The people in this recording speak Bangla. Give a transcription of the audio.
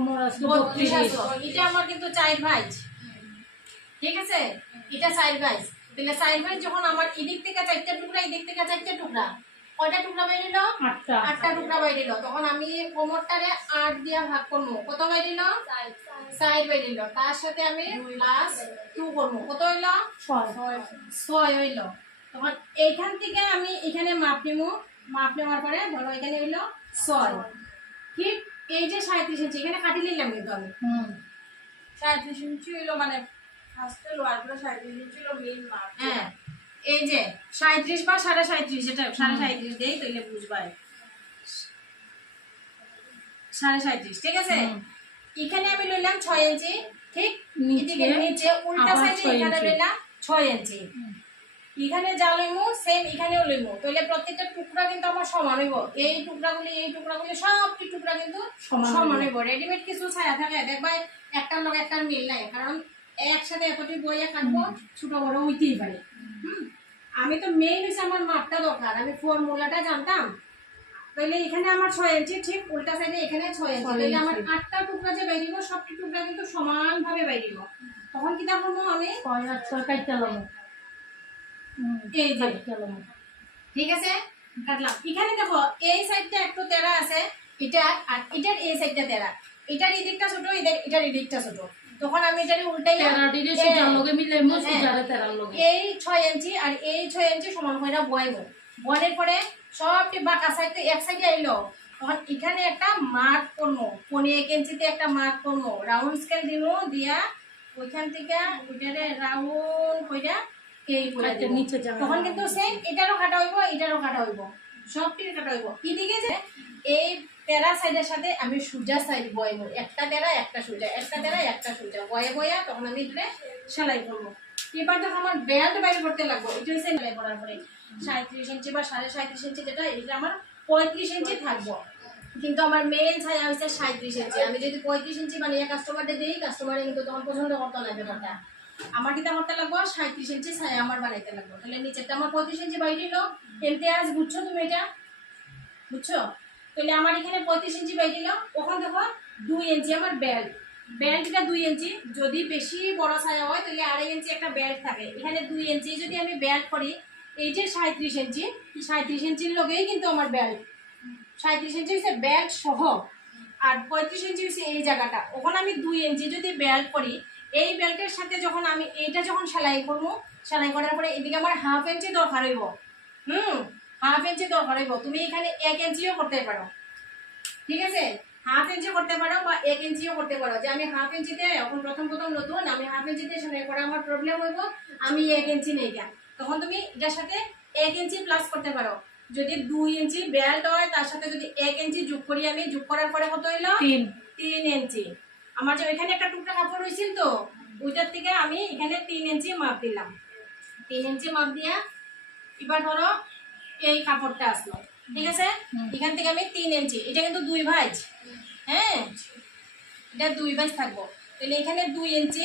কোমর আছে 32 এটা আমার কিন্তু 4 ভাঁজ, ঠিক আছে, এটা 4 ভাঁজ। তাহলে 4 ভাঁজ যখন আমার এদিক থেকে 4টা টুকরা, এদিক থেকে 4টা টুকরা, কয়টা টুকরা বাইরিল? 8টা টুকরা বাইরিল। তখন আমি কোমরটারে 8 দিয়া ভাগ করবো, কত বাইরিল? 4 বাইরিল। তার সাথে আমি প্লাস 2 করবো, কত হইল? 6 হইল। তখন এইখান থেকে আমি এখানে মাপ নিব, মাপ নেওয়ার পরে ধরো এখানে হইল 6, ঠিক এই যে 37 ইঞ্চি এখানে কাটি নিলাম কিন্তু আমি 37 ইঞ্চি হইলো, মানে ফার্স্টে লোয়ার করে 37 ইঞ্চি হইলো মেইন মাপ। হ্যাঁ, এই যে 37 বা 37.5, এটা 37.5 দেই তাইলে বুঝবাই। 37.5, ঠিক আছে। এখানে আমি লইলাম 6 ইঞ্চি, ঠিক এদিকে নিচে উল্টা সাইডে এখানে লইলাম 6 ইঞ্চি। এখানে যা লইমু সেম এখানেও লইমু, তাহলে প্রত্যেকটা টুকরা কিন্তু আমার সমান হইব। এই টুকরাগুলি সবটি টুকরা কিন্তু সমান হইব। রেডিমেড কিছু ছায়া থাকে দেখবা একটার লগে একটার মিল নাই, কারণ একসাথে এতটি বইয়া কাটবো, ছোট বড় হইতেই পারে। আমি তো মেইন হচ্ছে আমার মাপটা দরকার, আমি ফর্মুলাটা জানতাম। তাহলে এখানে আমার 6 ইঞ্চি, ঠিক উল্টা সাইডে এখানে 6 ইঞ্চি, তাহলে আমার 8টা টুকরা যে বাইরিব সবটি টুকরা কিন্তু সমান ভাবে বাইরিব। তখন কি করবো আমি 6 আর 6 কাটতে লাগবো, এই যে ঠিক আছে কাটলাম। এখানে দেখো এই সাইডটা একটু তেরা আছে, এটা আর এটার এই সাইডটা তেরা, এটার এই দিকটা ছোট, এটার এই দিকটা ছোট। তখন আমি এটারে উল্টাইলাম, এই 6 ইঞ্চি আর এই 6 ইঞ্চি সমান করে বয়াবো। বয়ানোর পরে সবটি বাঁকা সাইড তো এক সাইডে আইলো, তখন এখানে একটা মার্ক করবো, 1 ইঞ্চিতে একটা মার্ক করবো, রাউন্ড স্কেল দিব, দিয়া ওইখান থেকে ওইটারে রাউন্ড কইরা এই করে দেব। তখন কিন্তু সেম এটারও কাটা হইব, এটারও কাটা হইব, সবটির কাটা হইব। এদিকে যে এই তেরা সাইডের সাথে আমি সোজা সাইড বয়াবো, একটা তেরা একটা সোজা, একটা তেরা একটা সোজা বয়া তখন আমি এখানে সেলাই করবো। এবার দেখো আমার বেল্ট বাইর করতে লাগবো, এটা হচ্ছে সেলাই করার পরে 37 ইঞ্চি বা 37.5 ইঞ্চি, যেটা এটা আমার 35 ইঞ্চি থাকবো। কিন্তু আমার মেন ছায়া হচ্ছে 37 ইঞ্চি। আমি যদি 35 ইঞ্চি বানিয়ে কাস্টমারদের দিই, কাস্টমারে কিন্তু তখন পছন্দ করতে না ব্যাপারটা। আমার কিতা করতে লাগবো 37 ইঞ্চি ছায়া আমার বানাইতে লাগবো। তাহলে নিচেরটা আমার 35 ইঞ্চি বাইরে দিল, ইমতিয়াজ বুঝছো তুমি এটা? বুঝছো? তাহলে আমার এখানে 35 ইঞ্চি বাইরে দিল, ওখান দেখো 2 ইঞ্চি আমার বেল্টটা 2 ইঞ্চি। যদি বেশি বড় ছায়া হয় তাহলে 2.5 ইঞ্চি একটা বেল্ট থাকে, এখানে 2 ইঞ্চি যদি আমি বেল্ট করি, এই যে 37 ইঞ্চি, 37 ইঞ্চির লগেই কিন্তু আমার বেল্ট, 37 ইঞ্চি হচ্ছে বেল্ট সহ, আর 35 ইঞ্চি হচ্ছে এই জায়গাটা। ওখানে আমি 2 ইঞ্চি যদি বেল্ট করি, এই বেল্টের সাথে যখন আমি এইটা যখন সেলাই করবো, সেলাই করার পরে এদিকে আমার 1/2 ইঞ্চি দরকার হইব। 1/2 ইঞ্চি দরকার হইব। তুমি এখানে 1 ইঞ্চিও করতে পারো, ঠিক আছে, 1/2 ইঞ্চি করতে পারো বা 1 ইঞ্চিও করতে পারো। যে আমি 1/2 ইঞ্চিতে এখন প্রথম নতুন, আমি 1/2 ইঞ্চিতে সেলাই করা আমার প্রবলেম হইব, আমি 1 ইঞ্চি নেই কেন, তখন তুমি এটার সাথে 1 ইঞ্চি প্লাস করতে পারো। যদি 2 ইঞ্চি বেল্ট হয়, তার সাথে যদি 1 ইঞ্চি যোগ করি, আমি যোগ করার পরে কত হইলো 3 ইঞ্চি। আমার যে এখানে একটা টুকরা কাপড় হয়েছিল তো, ওইটার থেকে আমি এখানে 3 ইঞ্চি মাপ দিলাম। 3 ইঞ্চি মাপ দিয়া এবার ধরো এই কাপড়টা আসলো, ঠিক আছে, এখান থেকে আমি 3 ইঞ্চি, এটা কিন্তু 2 ভাঁজ, হ্যাঁ এটা 2 ভাঁজ থাকবো। তাহলে এখানে 2 ইঞ্চি